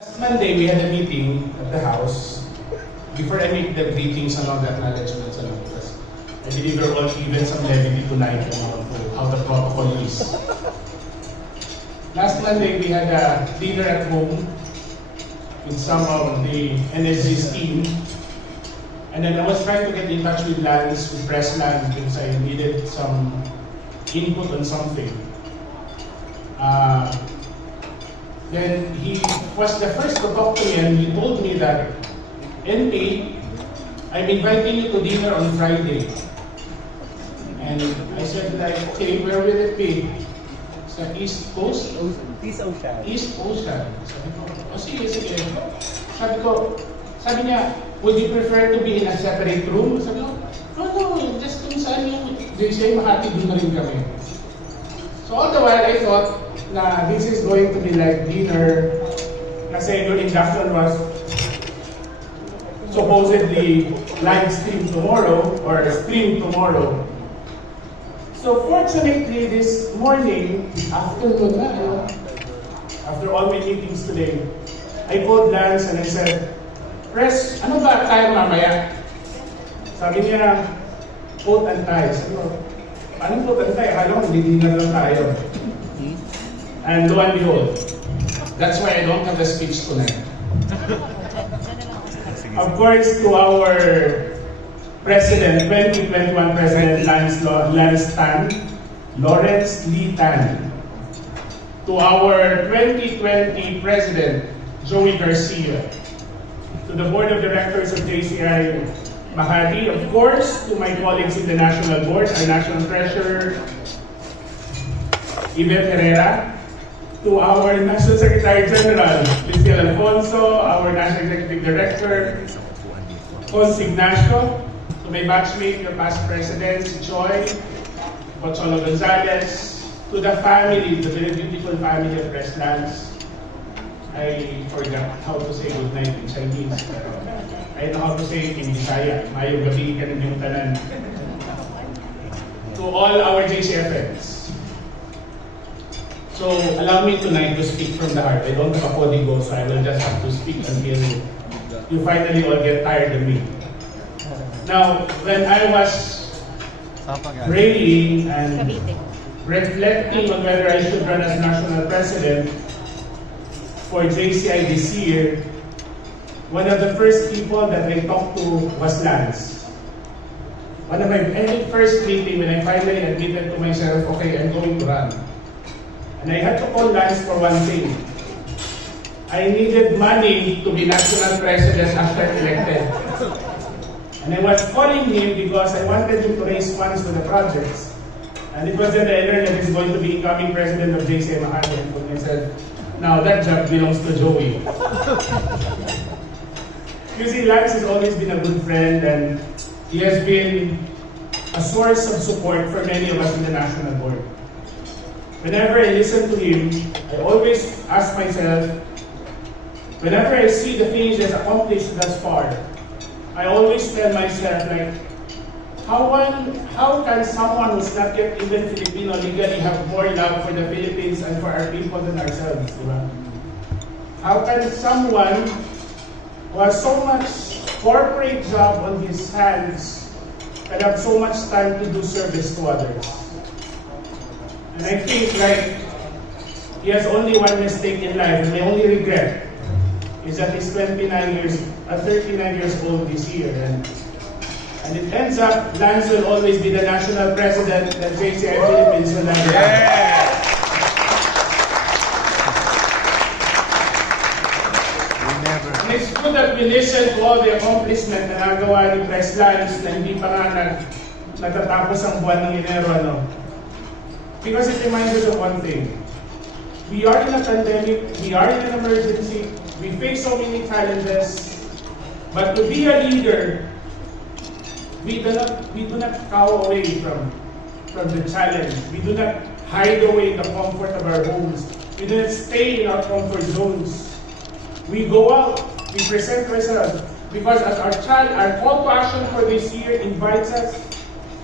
Last Monday, we had a meeting at the house. Before I make the greetings and all the acknowledgements, because I believe we're all even some levity tonight on how the protocol is. Last Monday, we had a dinner at home with some of the NSG's team. And then I was trying to get in touch with Lance, with Press Lance, because I needed some input on something. Then he was the first to talk to me, and he told me that, NP, I'm inviting you to dinner on Friday. And I said, like, okay, where will it be? Sa East Coast? East Ocean. East Ocean. Sabi ko, oh sige, sige. Sabi niya, would you prefer to be in a separate room? Sabi ko, no, just kung saan yung JCI Makati, doon na rin kami. So all the while, I thought na this is going to be like dinner kasi your induction was supposedly live stream tomorrow or stream tomorrow. So fortunately, this morning, after all my meetings today, I called Lance and I said, Press, ano ba tayo mamaya? Sabi niya, coat and tie. Sabi ko, anong coat and tie? Akala ko, dinner lang tayo. And lo and behold, that's why I don't have a speech tonight. Of course, to our President, 2021 President Lawrence Lee Tan, to our 2020 President, Joey Garcia, to the Board of Directors of JCI Makati, of course, to my colleagues in the National Board, our National Treasurer, Yvette Herrera, to our National Secretary General, Mr. Alfonso, our National Executive Director, Jose Ignacio, to my batchmate, your past presidents, Joy, Pocholo Gonzalez, to the family, the very beautiful family of Preslands. I forgot how to say good night in Chinese. I know how to say it in Bisaya. Mayong gabi ka ninyong tanan. To all our JCFNs. So, allow me tonight to speak from the heart. I don't have a podigo, so I will just have to speak until you finally all get tired of me. Now, when I was praying and reflecting on whether I should run as national president for JCI this year, one of the first people that I talked to was Lance. One of my very first meeting when I finally admitted to myself, okay, I'm going to run. And I had to call Lance for one thing. I needed money to be national president after elected. And I was calling him because I wanted him to raise funds for the projects. And it was then that I learned that he's going to be incoming president of JCI Makati. And I said, now that job belongs to Joey. You see, Lance has always been a good friend, and he has been a source of support for many of us in the national board. Whenever I listen to him, I always ask myself, whenever I see the things he has accomplished thus far, I always tell myself, like, how can someone who's not yet even Filipino legally have more love for the Philippines and for our people than ourselves, diba? How can someone who has so much corporate job on his hands can have so much time to do service to others? And I think, like, he has only one mistake in life, and my only regret is that he's 39 years old this year. And it ends up, Lance will always be the national president that JCI Philippines will never have. And it's good that we listen to all the accomplishment na nagawa ni Press Lance na hindi pa nga natatapos ang buwan ng Enero, ano? Because it reminds us of one thing. We are in a pandemic, we are in an emergency, we face so many challenges, but to be a leader, we do not cower away from the challenge. We do not hide away in the comfort of our homes. We do not stay in our comfort zones. We go out, we present ourselves, because as our call to action for this year invites us,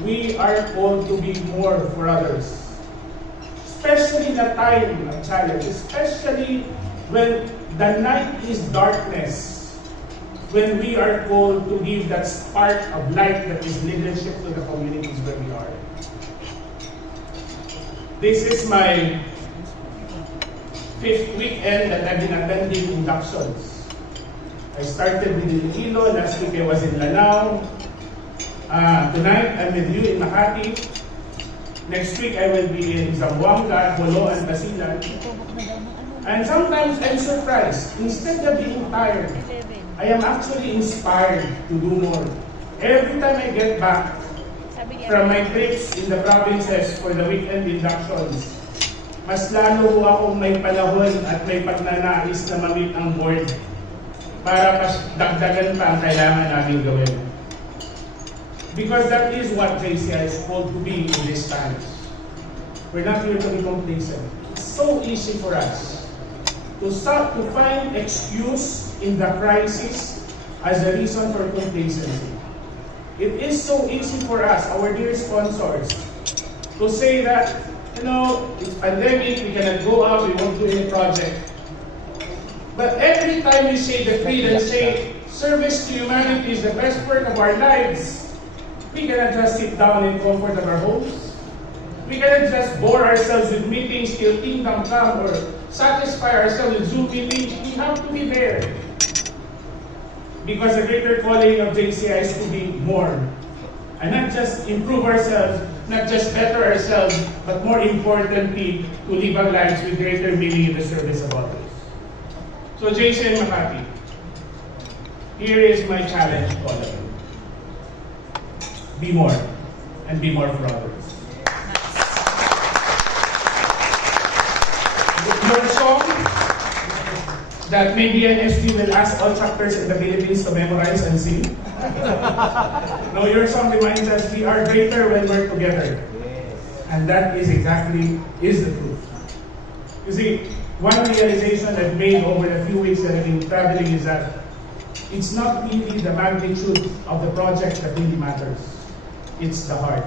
we are called to be more for others. Especially in a time of challenge, especially when the night is darkness when we are called to give that spark of light that is leadership to the communities where we are. This is my 5th weekend that I've been attending inductions. I started with Iloilo, last week I was in Lanao. Tonight I'm with you in Makati. Next week I will be in Zamboanga, Bolo, and Basilan. And sometimes I'm surprised. Instead of being tired, I am actually inspired to do more. Every time I get back from my trips in the provinces for the weekend inductions, mas lalo ho akong may panahon at may pagnanais na ma-meet ang board para mas dagdagan pa ang kailangan namin gawin. Because that is what JCI is called to be in these times. We're not here to be complacent. It's so easy for us to start to find excuse in the crisis as a reason for complacency. It is so easy for us, our dear sponsors, to say that, you know, it's pandemic, we cannot go out, we won't do any project. But every time we say the creed and say, service to humanity is the best work of our lives, we cannot just sit down in comfort of our homes. We cannot just bore ourselves with meetings till kingdom come or satisfy ourselves with Zoom meetings. We have to be there. Because the greater calling of JCI is to be more. And not just improve ourselves, not just better ourselves, but more importantly, to live our lives with greater meaning in the service of others. So JCI Makati, here is my challenge to all of you. Be more, and be more for others. Your song that maybe an SD will ask all chapters in the Philippines to memorize and sing. No, your song reminds us we are greater when we're together. And that is exactly the truth. You see, one realization I've made over the few weeks that I've been traveling is that it's not really the magnitude of the project that really matters. It's the heart.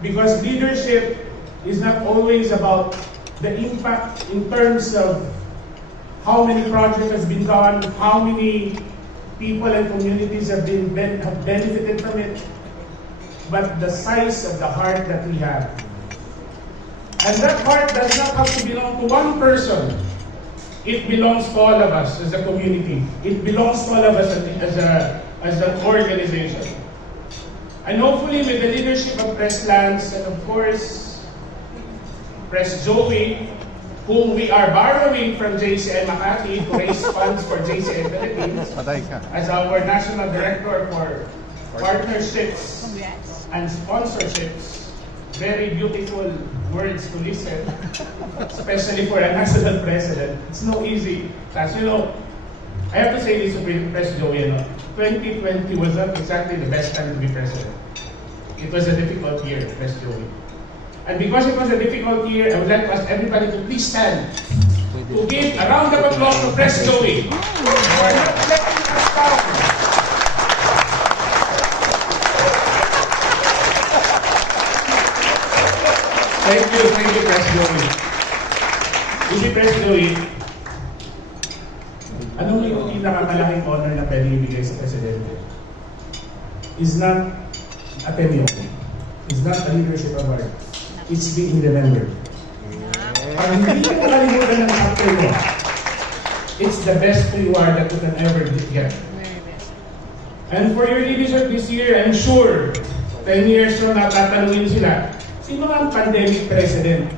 Because leadership is not always about the impact in terms of how many projects has been done, how many people and communities have benefited from it, but the size of the heart that we have. And that heart does not have to belong to one person. It belongs to all of us as a community. It belongs to all of us as an organization. And hopefully with the leadership of Press Lance and of course Press Joey, whom we are borrowing from JCI Makati to raise funds for JCI Philippines as our National Director for Partnerships and Sponsorships. Very beautiful words to listen, especially for a national president. It's no easy. As you know, I have to say this to Press Joey, 2020 was not exactly the best time to be president. It was a difficult year, Press Joey. And because it was a difficult year, I would like to ask everybody to please stand to give a round of applause to Press Joey for not letting us down. Thank you, Press Joey. You see, Press Joey, anong yung pinakamalaking honor na pwede ibigay sa Presidente? Is not a tenure. It's not a leadership award. It's being remembered. Pag hindi ka nakalimutan ng chapter mo, it's the best reward that you can ever get. And for your leadership this year, I'm sure 10 years from now, tatanungin sila, sino ang pandemic president?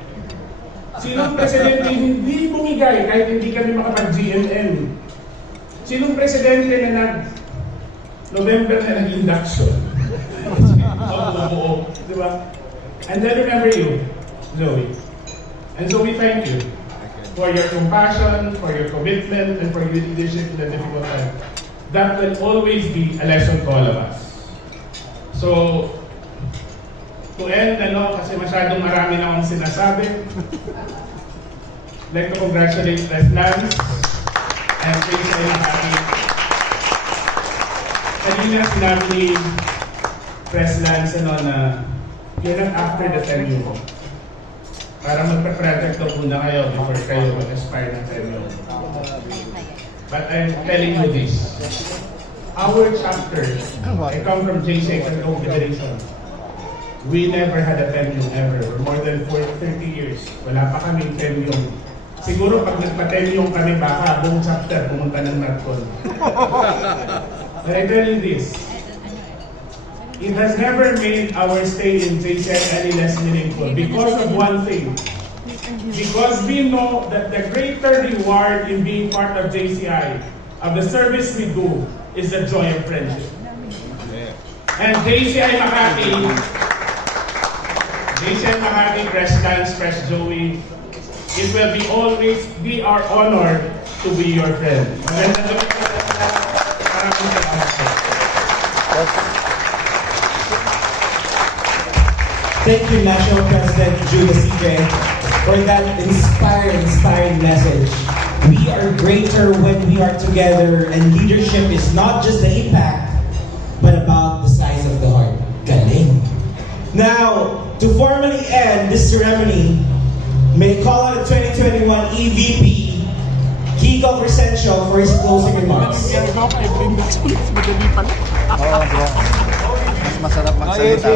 Sinong presidente hindi bumigay kahit hindi kami makapag-GMM? Sinong presidente na November na nag-induction? Diba? And then remember you, Zoe. And so we thank you for your compassion, for your commitment, and for your leadership in the difficult time. That will always be a lesson to all of us. So, to end, kasi masyadong marami na akong sinasabi, I'd like to congratulate Press Lance and JCI Makati. Kanina sinabi ni Press Lance na you're not after the tenure. Para magpa-project daw muna kayo before kayo mag-aspire ng tenure. but I'm telling you this. Our chapter, I come from J2nd Confederation. We never had a premium ever. For more than 30 years, wala pa kaming premium. Siguro pag nagpa-premium kami, baka buong chapter pumunta ng NATCON. But I tell you this, it has never made our stay in J7 any less meaningful because of one thing. Because we know that the greater reward in being part of JCI, of the service we do, is the joy of friendship. And JCI Makati, President, Pres Joey, it will be always be our honor to be your friend. Thank you, National President Jude Speech, for that inspiring message. We are greater when we are together, and leadership is not just the impact, but about the size of the heart. Galing. Now, to formally end this ceremony, may call on the 2021 EVP, Kiko Crescencio, for his closing remarks. Mas masarap magsalita.